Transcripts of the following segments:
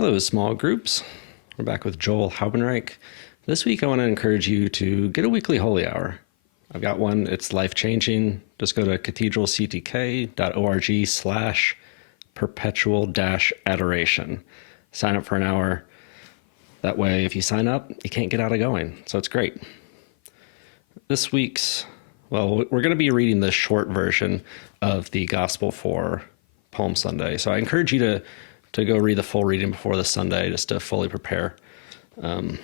Hello, small groups. We're back with Joel Haubenreich. This week, I want to encourage you to get a weekly holy hour. I've got one. It's life-changing. Just go to cathedralctk.org/perpetual-adoration. Sign up for an hour. That way, if you sign up, you can't get out of going. So it's great. This week's, we're going to be reading the short version of the Gospel for Palm Sunday. So I encourage you to go read the full reading before this Sunday, just to fully prepare. We'll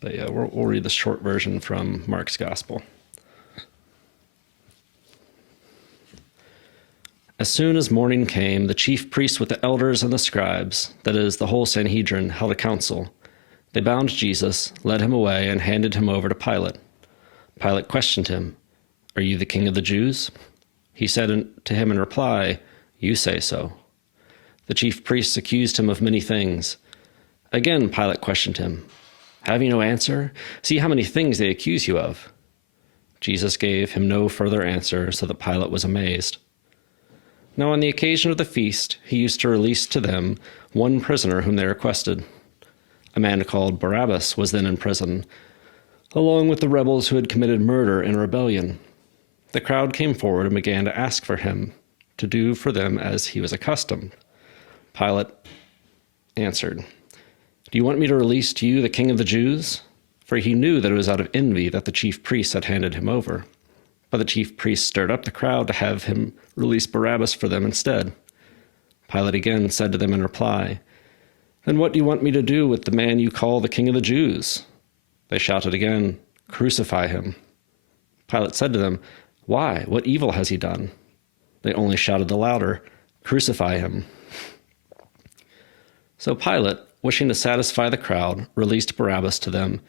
read the short version from Mark's Gospel. As soon as morning came, the chief priests with the elders and the scribes, that is, the whole Sanhedrin, held a council. They bound Jesus, led him away, and handed him over to Pilate. Pilate questioned him, "Are you the king of the Jews?" He said to him in reply, "You say so." The chief priests accused him of many things. Again, Pilate questioned him, "Have you no answer? See how many things they accuse you of." Jesus gave him no further answer, so that Pilate was amazed. Now on the occasion of the feast, he used to release to them one prisoner whom they requested. A man called Barabbas was then in prison, along with the rebels who had committed murder in rebellion. The crowd came forward and began to ask for him, to do for them as he was accustomed. Pilate answered, "Do you want me to release to you the king of the Jews?" For he knew that it was out of envy that the chief priests had handed him over. But the chief priests stirred up the crowd to have him release Barabbas for them instead. Pilate again said to them in reply, "Then what do you want me to do with the man you call the king of the Jews?" They shouted again, "Crucify him." Pilate said to them, "Why? What evil has he done?" They only shouted the louder, "Crucify him." So Pilate, wishing to satisfy the crowd, released Barabbas to them,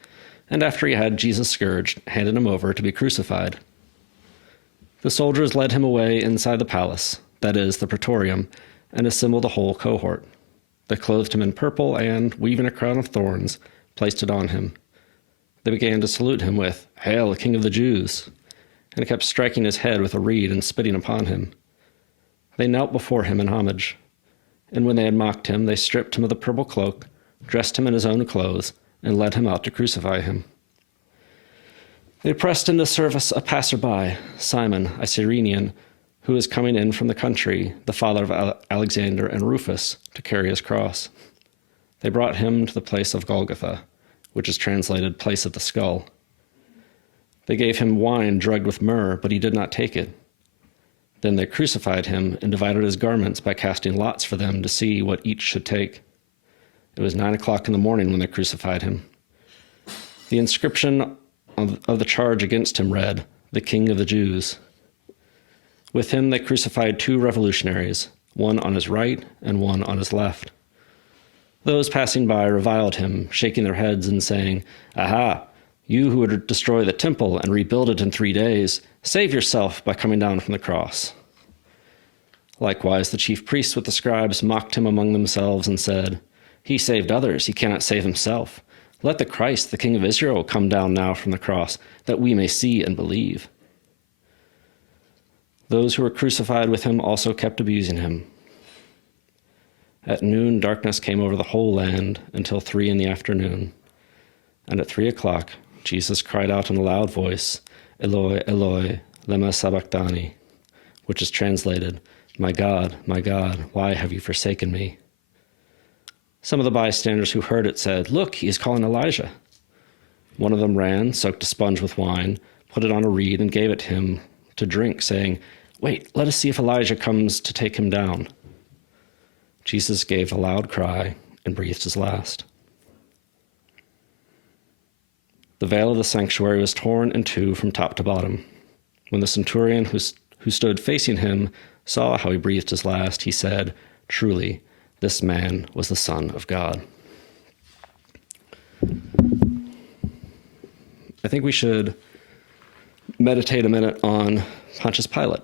and after he had Jesus scourged, handed him over to be crucified. The soldiers led him away inside the palace, that is, the praetorium, and assembled the whole cohort. They clothed him in purple and, weaving a crown of thorns, placed it on him. They began to salute him with, "Hail, King of the Jews," and kept striking his head with a reed and spitting upon him. They knelt before him in homage. And when they had mocked him, they stripped him of the purple cloak, dressed him in his own clothes, and led him out to crucify him. They pressed into service a passerby, Simon, a Cyrenian, who was coming in from the country, the father of Alexander and Rufus, to carry his cross. They brought him to the place of Golgotha, which is translated place of the skull. They gave him wine drugged with myrrh, but he did not take it. Then they crucified him and divided his garments by casting lots for them to see what each should take. It was 9:00 in the morning when they crucified him. The inscription of the charge against him read, "The King of the Jews." With him they crucified two revolutionaries, one on his right and one on his left. Those passing by reviled him, shaking their heads and saying, "Aha! You who would destroy the temple and rebuild it in 3 days, save yourself by coming down from the cross." Likewise, the chief priests with the scribes mocked him among themselves and said, "He saved others, he cannot save himself. Let the Christ, the King of Israel, come down now from the cross, that we may see and believe." Those who were crucified with him also kept abusing him. At noon, darkness came over the whole land until 3 p.m. And at 3:00, Jesus cried out in a loud voice, "Eloi, Eloi, lema sabachthani," which is translated, my God, why have you forsaken me?" Some of the bystanders who heard it said, "Look, he is calling Elijah." One of them ran, soaked a sponge with wine, put it on a reed, and gave it him to drink, saying, "Wait, let us see if Elijah comes to take him down." Jesus gave a loud cry and breathed his last. The veil of the sanctuary was torn in two from top to bottom. When the centurion who stood facing him saw how he breathed his last, he said, "Truly, this man was the Son of God." I think we should meditate a minute on Pontius Pilate.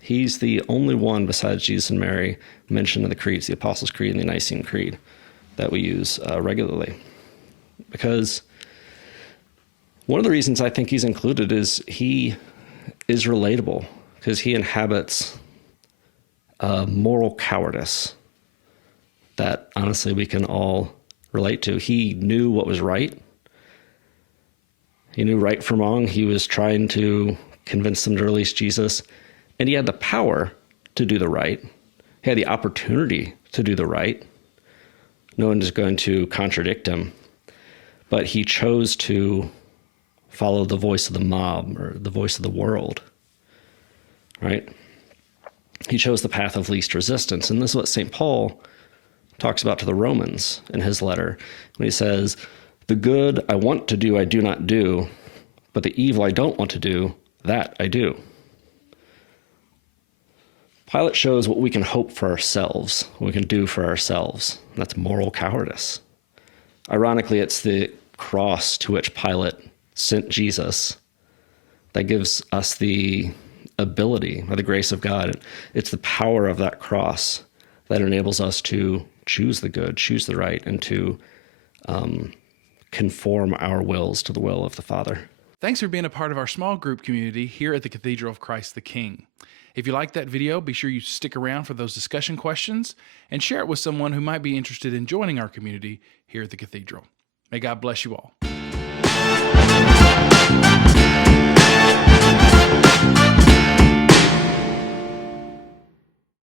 He's the only one besides Jesus and Mary mentioned in the creeds, the Apostles' Creed and the Nicene Creed, that we use regularly. Because one of the reasons I think he's included is he is relatable, because he inhabits moral cowardice. that honestly we can all relate to. He knew what was right. He knew right from wrong. He was trying to convince them to release Jesus, and he had the power to do the right. He had the opportunity to do the right. No one is going to contradict him, but he chose to follow the voice of the mob or the voice of the world, right? He chose the path of least resistance. And this is what St. Paul talks about to the Romans in his letter when he says, "The good I want to do, I do not do, but the evil I don't want to do, that I do." Pilate shows what we can hope for ourselves, what we can do for ourselves. That's moral cowardice. Ironically, it's the cross to which Pilate sent Jesus that gives us the ability, by the grace of God. It's the power of that cross that enables us to choose the good, choose the right, and to conform our wills to the will of the Father. Thanks for being a part of our small group community here at the Cathedral of Christ the King. If you liked that video, be sure you stick around for those discussion questions and share it with someone who might be interested in joining our community here at the Cathedral. May God bless you all.